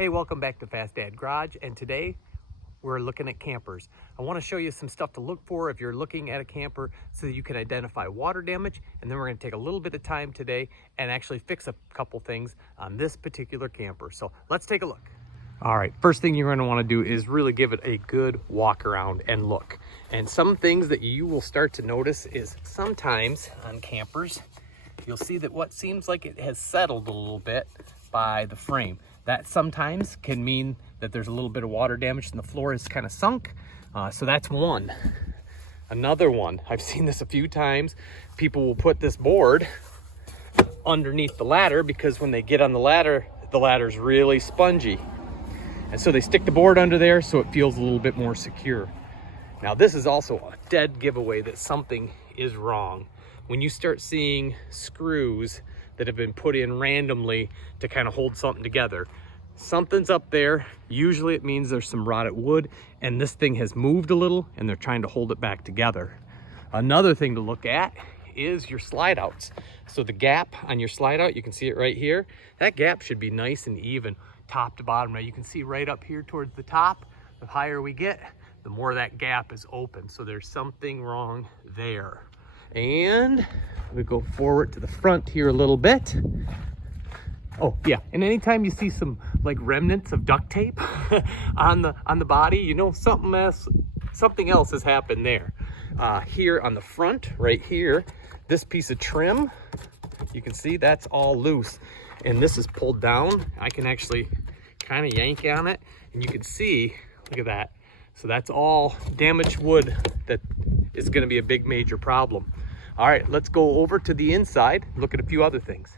Hey, welcome back to Fast Dad Garage, and today we're looking at campers. I want to show you some stuff to look for if you're looking at a camper so that you can identify water damage, and then we're going to take a little bit of time today and actually fix a couple things on this particular camper. So let's take a look. All right, first thing you're going to want to do is really give it a good walk around and look. And some things that you will start to notice is sometimes on campers, you'll see that what seems like it has settled a little bit by the frame. That sometimes can mean that there's a little bit of water damage and the floor is kind of sunk. So that's one. Another one, I've seen this a few times. People will put this board underneath the ladder because when they get on the ladder's really spongy. And so they stick the board under there so it feels a little bit more secure. Now this is also a dead giveaway that something is wrong. When you start seeing screws that have been put in randomly to kind of hold something together, something's up there. Usually it means there's some rotted wood and this thing has moved a little and they're trying to hold it back together. Another thing to look at is your slide outs. So the gap on your slide out, you can see it right here. That gap should be nice and even top to bottom. Now you can see right up here towards the top, the higher we get, the more that gap is open. So there's something wrong there. And we go forward to the front here a little bit. Oh yeah, and anytime you see some like remnants of duct tape on the body, you know something else has happened there. Here on the front, right here, this piece of trim, you can see that's all loose, and this is pulled down. I can actually kind of yank on it, and you can see, look at that. So that's all damaged wood that is going to be a big major problem. All right, let's go over to the inside, look at a few other things.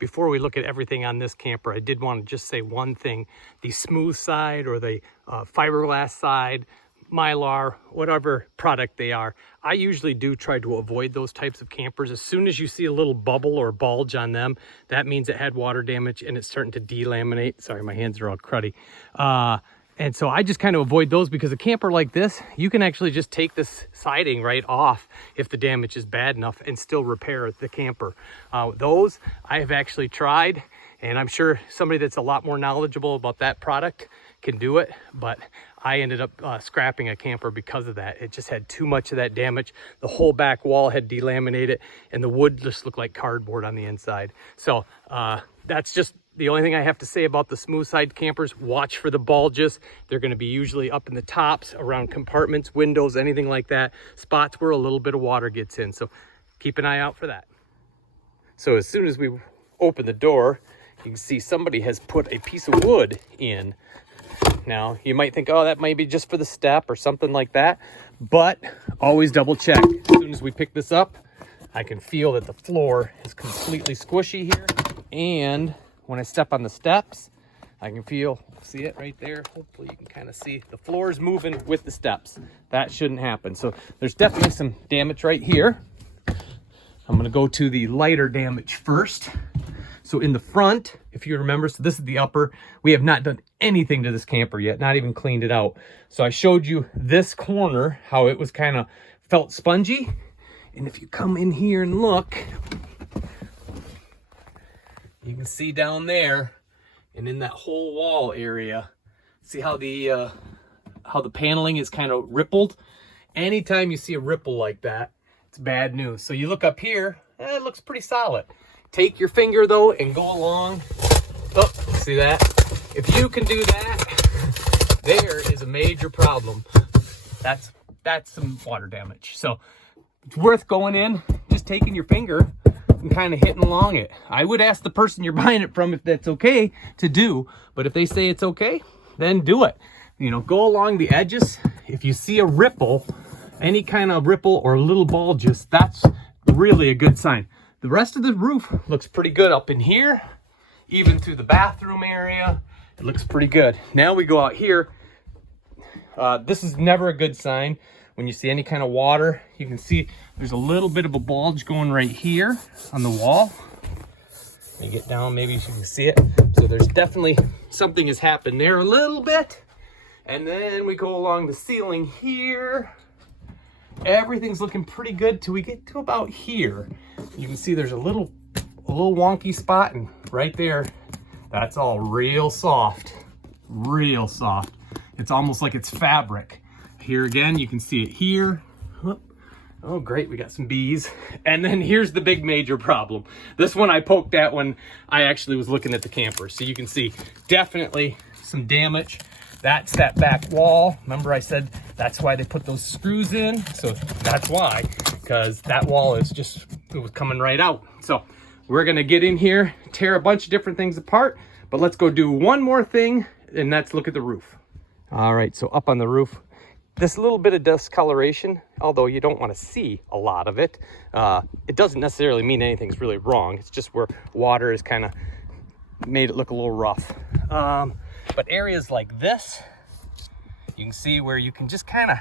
Before we look at everything on this camper, I did want to just say one thing. The smooth side or the fiberglass side, Mylar, whatever product they are, I usually do try to avoid those types of campers. As soon as you see a little bubble or bulge on them, that means it had water damage and it's starting to delaminate. Sorry, my hands are all cruddy. And so I just kind of avoid those because a camper like this, you can actually just take this siding right off if the damage is bad enough and still repair the camper. Those I have actually tried, and I'm sure somebody that's a lot more knowledgeable about that product can do it, but I ended up scrapping a camper because of that. It just had too much of that damage. The whole back wall had delaminated and the wood just looked like cardboard on the inside. So that's just the only thing I have to say about the smooth side campers. Watch for the bulges. They're going to be usually up in the tops, around compartments, windows, anything like that. Spots where a little bit of water gets in. So keep an eye out for that. So as soon as we open the door, you can see somebody has put a piece of wood in. Now you might think, oh, that might be just for the step or something like that, but always double check. As soon as we pick this up, I can feel that the floor is completely squishy here, and when I step on the steps, I can see it right there. Hopefully you can kind of see the floor is moving with the steps. That shouldn't happen. So there's definitely some damage right here. I'm going to go to the lighter damage first. So in the front, if you remember, so this is the upper. We have not done anything to this camper yet, not even cleaned it out. So I showed you this corner, how it was kind of felt spongy. And if you come in here and look, you can see down there and in that whole wall area, see how the paneling is kind of rippled. Anytime you see a ripple like that, it's bad news. So you look up here, it looks pretty solid. Take your finger though and go along. Oh, see that? If you can do that, there is a major problem. That's some water damage. So it's worth going in, just taking your finger and kind of hitting along it. I would ask the person you're buying it from if that's okay to do, but if they say it's okay, then do it. You know, go along the edges. If you see a ripple, any kind of ripple or little bulges, that's really a good sign. The rest of the roof looks pretty good up in here, even through the bathroom area. It looks pretty good. Now we go out here. This is never a good sign. When you see any kind of water, you can see there's a little bit of a bulge going right here on the wall. Let me get down, maybe you can see it. So there's definitely something has happened there a little bit. And then we go along the ceiling here. Everything's looking pretty good till we get to about here. You can see there's a little wonky spot, and right there That's all real soft, real soft. It's almost like it's fabric. Here again, you can see it here. Oh, great, we got some bees. And then here's the big major problem. This one I poked at when I actually was looking at the camper. So you can see definitely some damage. That's that back wall. Remember I said that's why they put those screws in? So that's why, because that wall is just, it was coming right out. So we're gonna get in here, tear a bunch of different things apart, but let's go do one more thing, and that's look at the roof. All right, so up on the roof, this little bit of discoloration, although you don't want to see a lot of it, it doesn't necessarily mean anything's really wrong. It's just where water has kind of made it look a little rough. But areas like this, you can see where you can just kind of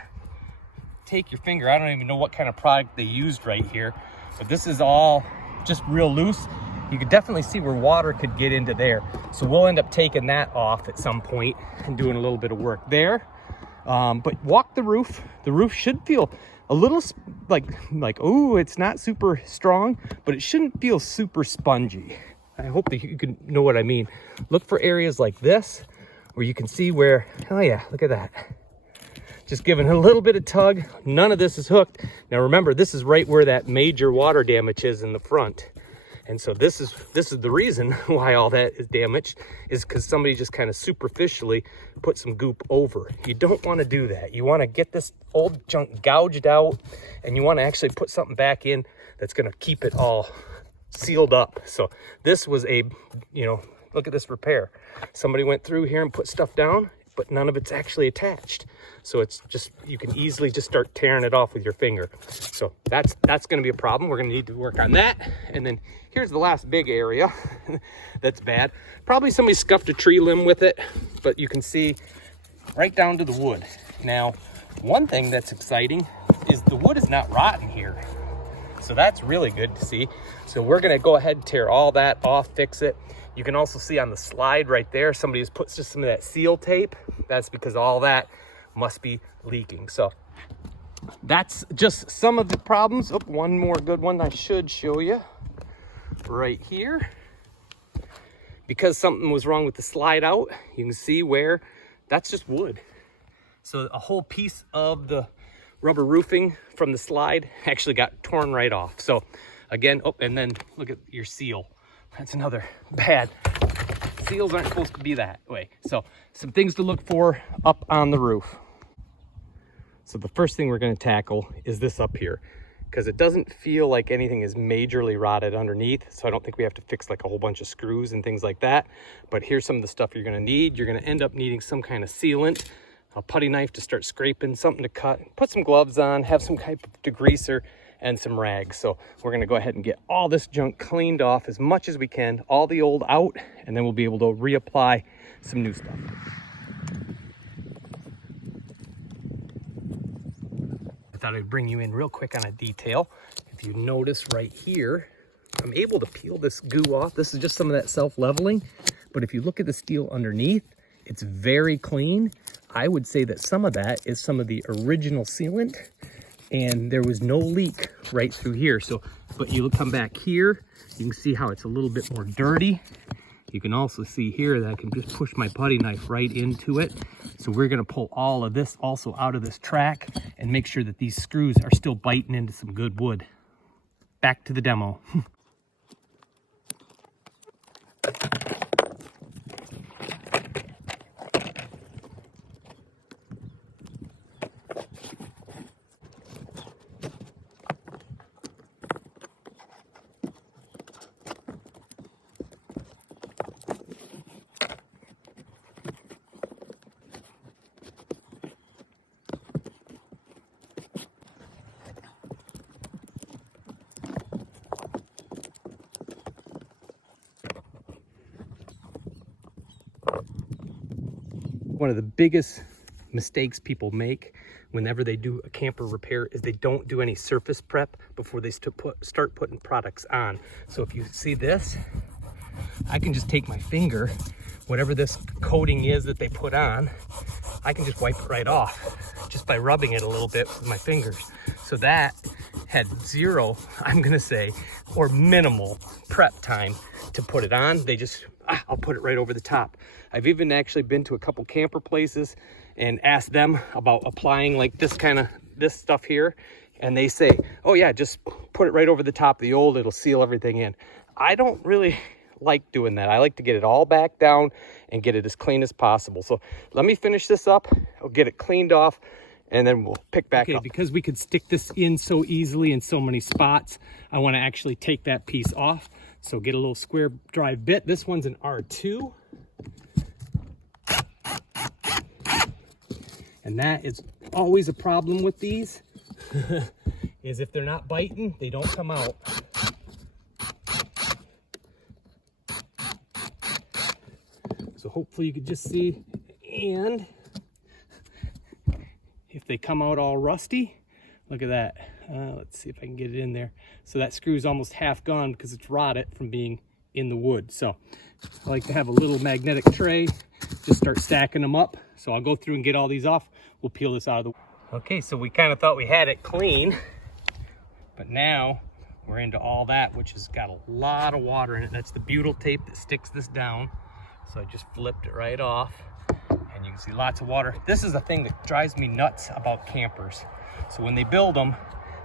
take your finger. I don't even know what kind of product they used right here, but this is all just real loose. You could definitely see where water could get into there. So we'll end up taking that off at some point and doing a little bit of work there. But walk the roof. The roof should feel a little like, oh, it's not super strong, but it shouldn't feel super spongy. I hope that you can know what I mean. Look for areas like this where you can see where, oh yeah, look at that. Just giving a little bit of tug. None of this is hooked. Now remember, this is right where that major water damage is in the front. And so this is the reason why all that is damaged, is because somebody just kind of superficially put some goop over. You don't want to do that. You want to get this old junk gouged out, and you want to actually put something back in that's going to keep it all sealed up. So this was a, look at this repair. Somebody went through here and put stuff down, but none of it's actually attached. So it's just, you can easily just start tearing it off with your finger. So that's going to be a problem. We're going to need to work on that. And then here's the last big area that's bad. Probably somebody scuffed a tree limb with it, but you can see right down to the wood. Now, one thing that's exciting is the wood is not rotten here. So that's really good to see. So we're going to go ahead and tear all that off, fix it. You can also see on the slide right there, somebody has put just some of that seal tape. That's because all that must be leaking. So that's just some of the problems. Oh, one more good one I should show you right here. Because something was wrong with the slide out, you can see where that's just wood. So a whole piece of the rubber roofing from the slide actually got torn right off. So again, oh, and then look at your seal. That's another bad. Seals aren't supposed to be that way. So some things to look for up on the roof. So the first thing we're going to tackle is this up here, because it doesn't feel like anything is majorly rotted underneath. So I don't think we have to fix like a whole bunch of screws and things like that. But here's some of the stuff you're going to need. You're going to end up needing some kind of sealant, a putty knife to start scraping, something to cut, put some gloves on, have some type of degreaser, and some rags. So we're going to go ahead and get all this junk cleaned off as much as we can, all the old out, and then we'll be able to reapply some new stuff. I thought I'd bring you in real quick on a detail. If you notice right here, I'm able to peel this goo off. This is just some of that self-leveling, but if you look at the steel underneath, it's very clean. I would say that some of that is some of the original sealant, and there was no leak right through here. So, but you come back here, you can see how it's a little bit more dirty. You can also see here that I can just push my putty knife right into it. So we're gonna pull all of this also out of this track and make sure that these screws are still biting into some good wood. Back to the demo. One of the biggest mistakes people make whenever they do a camper repair is they don't do any surface prep before they start putting products on. So if you see this, I can just take my finger, whatever this coating is that they put on, I can just wipe it right off just by rubbing it a little bit with my fingers. So that had zero, I'm gonna say, or minimal prep time to put it on. They just I'll put it right over the top. I've even actually been to a couple camper places and asked them about applying like this stuff here. And they say, oh yeah, just put it right over the top of the old, it'll seal everything in. I don't really like doing that. I like to get it all back down and get it as clean as possible. So let me finish this up. I'll get it cleaned off and then we'll pick back up. Because we could stick this in so easily in so many spots, I want to actually take that piece off. So get a little square drive bit. This one's an R2. And that is always a problem with these, is if they're not biting, they don't come out. So hopefully you can just see, and if they come out all rusty, look at that. Let's see if I can get it in there. So that screw's almost half gone because it's rotted from being in the wood. So I like to have a little magnetic tray, just start stacking them up. So I'll go through and get all these off. We'll peel this out of the way. Okay, so we kind of thought we had it clean, but now we're into all that, which has got a lot of water in it. That's the butyl tape that sticks this down. So I just flipped it right off, and you can see lots of water. This is the thing that drives me nuts about campers. So when they build them,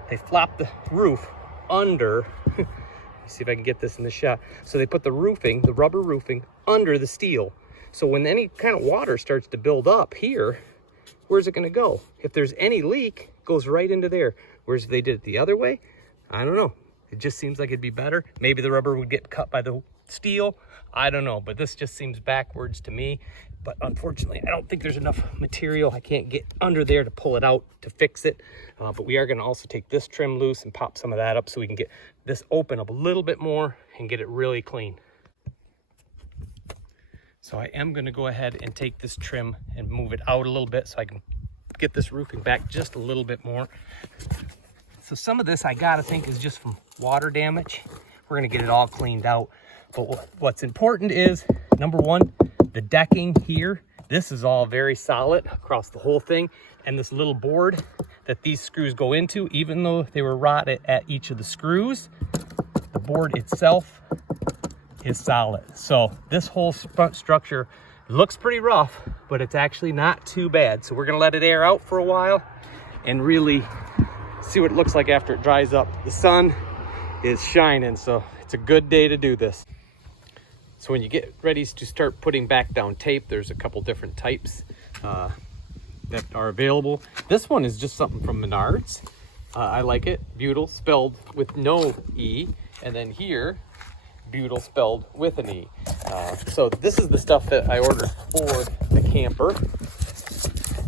they flop the roof under. See if I can get this in the shot. So they put the roofing, the rubber roofing, under the steel. So when any kind of water starts to build up here, where's it going to go? If there's any leak, it goes right into there. Whereas if they did it the other way, I don't know. It just seems like it'd be better. Maybe the rubber would get cut by the steel. I don't know, but this just seems backwards to me. But unfortunately, I don't think there's enough material. I can't get under there to pull it out to fix it. But we are going to also take this trim loose and pop some of that up so we can get this open up a little bit more and get it really clean. So I am going to go ahead and take this trim and move it out a little bit so I can get this roofing back just a little bit more. So some of this I gotta think is just from water damage. We're gonna get it all cleaned out. But what's important is, number one, the decking here. This is all very solid across the whole thing. And this little board that these screws go into, even though they were rotted at each of the screws, the board itself is solid. So this whole front structure looks pretty rough, but it's actually not too bad. So we're gonna let it air out for a while and really see what it looks like after it dries up. The sun is shining, so it's a good day to do this. So when you get ready to start putting back down tape, there's a couple different types that are available. This one is just something from Menards. I like it. Butyl, spelled with no E, and then here, butyl spelled with an E. So this is the stuff that I ordered for the camper.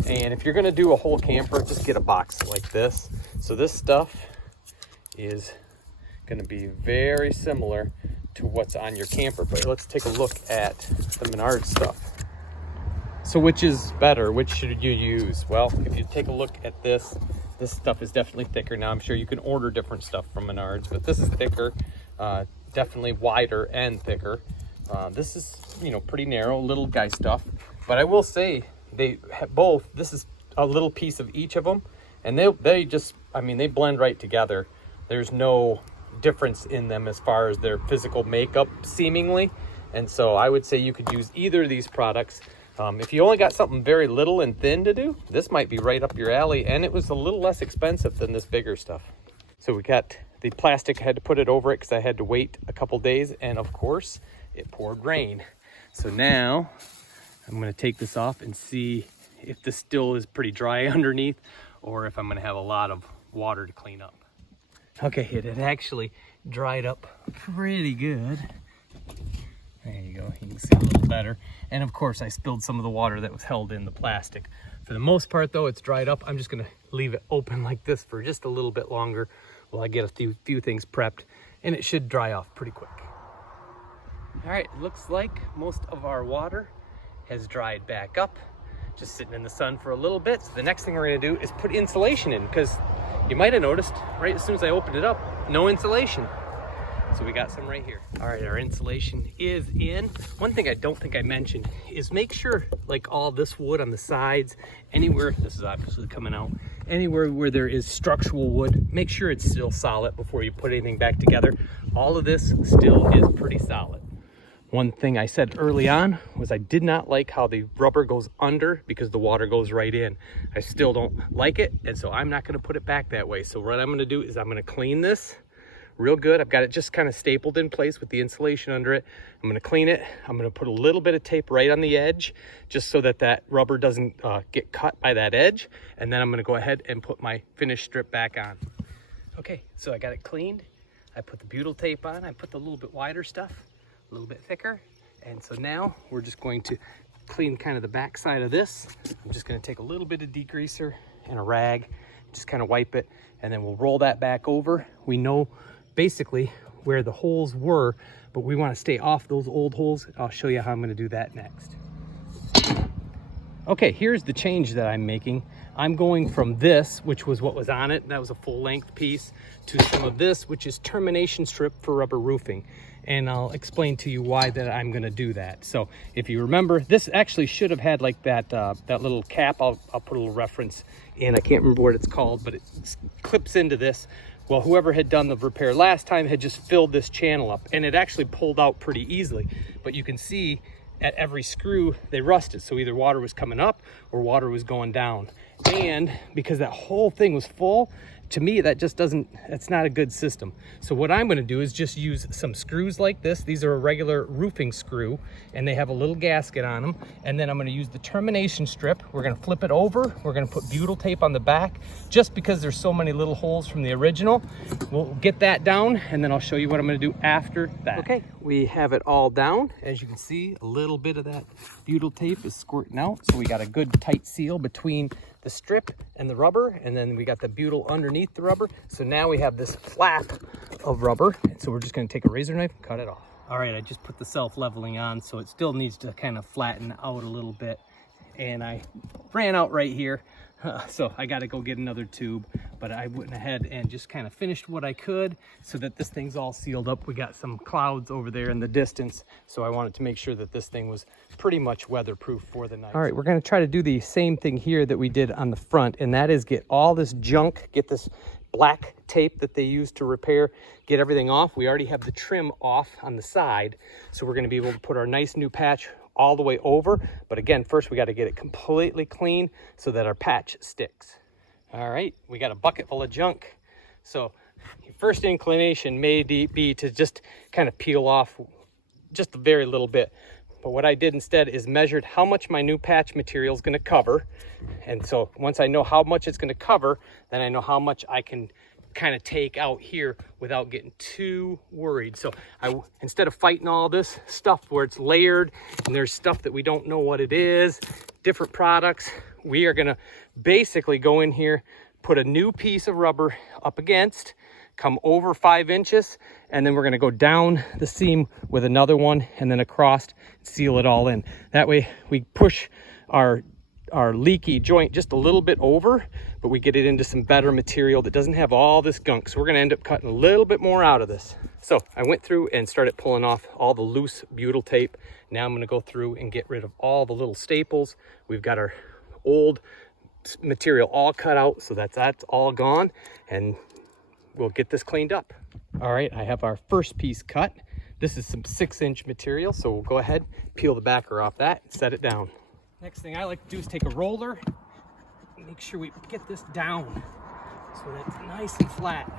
And if you're gonna do a whole camper, just get a box like this. So this stuff is gonna be very similar to what's on your camper. But let's take a look at the Menards stuff. So which is better? Which should you use? Well, if you take a look at this, this stuff is definitely thicker. Now I'm sure you can order different stuff from Menards, but this is thicker. Definitely wider and thicker. This is, you know, pretty narrow, little guy stuff. But I will say they have both. This is a little piece of each of them, and they just, I mean, they blend right together. There's no difference in them as far as their physical makeup, seemingly. And so I would say you could use either of these products. If you only got something very little and thin to do, this might be right up your alley, and it was a little less expensive than this bigger stuff. So we got the plastic, I had to put it over it because I had to wait a couple days, and of course it poured rain. So now I'm going to take this off and see if this still is pretty dry underneath, or if I'm going to have a lot of water to clean up. Okay, it had actually dried up pretty good. There you go, you can see a little better. And of course I spilled some of the water that was held in the plastic. For the most part though, it's dried up. I'm just gonna leave it open like this for just a little bit longer while I get a few things prepped, and it should dry off pretty quick. All right, it looks like most of our water has dried back up, just sitting in the sun for a little bit. So the next thing we're gonna do is put insulation in, because you might have noticed right as soon as I opened it up, no insulation. So we got some right here. All right, our insulation is in. One thing I don't think I mentioned is make sure, like all this wood on the sides, anywhere, this is obviously coming out, anywhere where there is structural wood, make sure it's still solid before you put anything back together. All of this still is pretty solid. One thing I said early on was I did not like how the rubber goes under because the water goes right in. I still don't like it, and so I'm not going to put it back that way. So what I'm going to do is I'm going to clean this real good. I've got it just kind of stapled in place with the insulation under it. I'm going to clean it. I'm going to put a little bit of tape right on the edge just so that that rubber doesn't get cut by that edge. And then I'm going to go ahead and put my finished strip back on. Okay, so I got it cleaned. I put the butyl tape on. I put the little bit wider stuff, a little bit thicker. And so now we're just going to clean kind of the back side of this. I'm just going to take a little bit of degreaser and a rag, just kind of wipe it, and then we'll roll that back over. We know basically where the holes were, but we want to stay off those old holes. I'll show you how I'm going to do that next. Okay, here's the change that I'm making. I'm going from this, which was what was on it, that was a full length piece, to some of this, which is termination strip for rubber roofing. And I'll explain to you why that I'm gonna do that. So if you remember, this actually should have had like that that little cap. I'll put a little reference in. I can't remember what it's called, but it clips into this. Well, whoever had done the repair last time had just filled this channel up, and it actually pulled out pretty easily. But you can see at every screw, they rusted. So either water was coming up or water was going down. And because that whole thing was full, to me, that just doesn't, that's not a good system. So what I'm gonna do is just use some screws like this. These are a regular roofing screw, and they have a little gasket on them. And then I'm gonna use the termination strip. We're gonna flip it over. We're gonna put butyl tape on the back, just because there's so many little holes from the original. We'll get that down, and then I'll show you what I'm gonna do after that. Okay, we have it all down. As you can see, a little bit of that butyl tape is squirting out. So we got a good tight seal between the strip and the rubber, and then we got the butyl underneath the rubber. So now we have this flap of rubber. And so we're just gonna take a razor knife and cut it off. All right, I just put the self-leveling on, so it still needs to kind of flatten out a little bit. And I ran out right here, so I gotta go get another tube. But I went ahead and just kind of finished what I could so that this thing's all sealed up. We got some clouds over there in the distance, so I wanted to make sure that this thing was pretty much weatherproof for the night. All right, we're gonna try to do the same thing here that we did on the front, and that is get all this junk, get this black tape that they use to repair, get everything off. We already have the trim off on the side, so we're gonna be able to put our nice new patch all the way over. But again, first we got to get it completely clean so that our patch sticks. All right, we got a bucket full of junk. So your first inclination may be to just kind of peel off just a very little bit. But what I did instead is measured how much my new patch material is going to cover. And so once I know how much it's going to cover, then I know how much I can kind of take out here without getting too worried. So instead of fighting all this stuff where it's layered and there's stuff that we don't know what it is, different products, we are gonna basically go in here, put a new piece of rubber up against, come over 5 inches, and then we're gonna go down the seam with another one and then across, seal it all in. That way we push our leaky joint just a little bit over, but we get it into some better material that doesn't have all this gunk. So we're gonna end up cutting a little bit more out of this. So I went through and started pulling off all the loose butyl tape. Now I'm gonna go through and get rid of all the little staples. We've got our old material all cut out, so that's all gone, and we'll get this cleaned up. All right, I have our first piece cut. This is some 6-inch material, so we'll go ahead, peel the backer off that, and set it down. Next thing I like to do is take a roller, make sure we get this down so that it's nice and flat.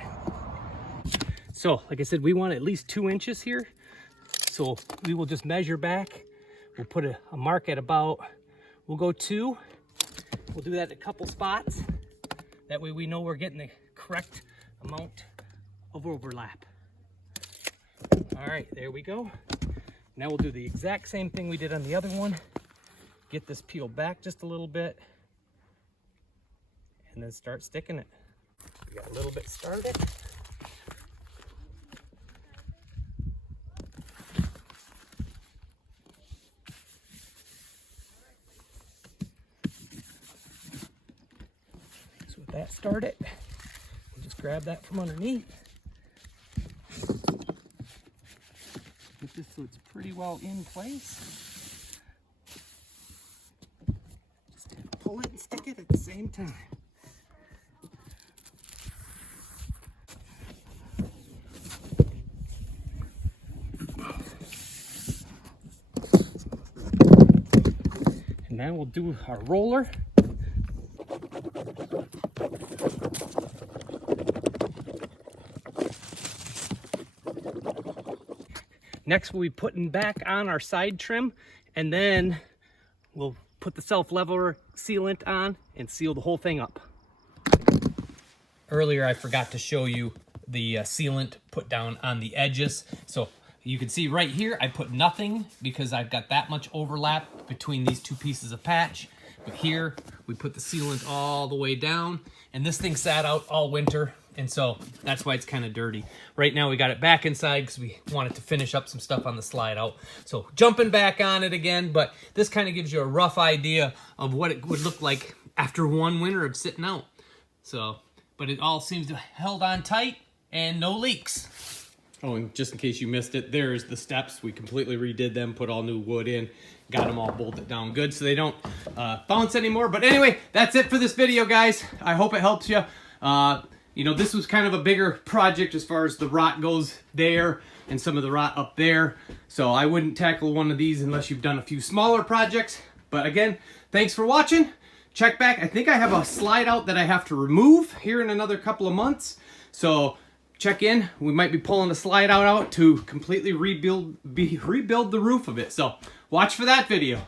So, like I said, we want at least 2 inches here. So we will just measure back. We'll put a mark at about, we'll go 2. We'll do that in a couple spots. That way we know we're getting the correct amount of overlap. All right, there we go. Now we'll do the exact same thing we did on the other one. Get this peeled back just a little bit and then start sticking it. We got a little bit started. So with that started, we'll just grab that from underneath. Get this so it's pretty well in place. Pull it and stick it at the same time. And then we'll do our roller. Next, we'll be putting back on our side trim, and then we'll put the self-leveler sealant on and seal the whole thing up. Earlier, I forgot to show you the sealant put down on the edges. So you can see right here, I put nothing because I've got that much overlap between these two pieces of patch. But here, we put the sealant all the way down, and this thing sat out all winter. And so that's why it's kind of dirty. Right now we got it back inside because we wanted to finish up some stuff on the slide out. So jumping back on it again, but this kind of gives you a rough idea of what it would look like after one winter of sitting out. So, but it all seems to have held on tight and no leaks. Oh, and just in case you missed it, there's the steps. We completely redid them, put all new wood in, got them all bolted down good so they don't bounce anymore. But anyway, that's it for this video, guys. I hope it helps you. You know, this was kind of a bigger project as far as the rot goes there and some of the rot up there. So I wouldn't tackle one of these unless you've done a few smaller projects. But again, thanks for watching. Check back. I think I have a slide out that I have to remove here in another couple of months. So check in. We might be pulling a slide out to completely rebuild the roof of it. So watch for that video.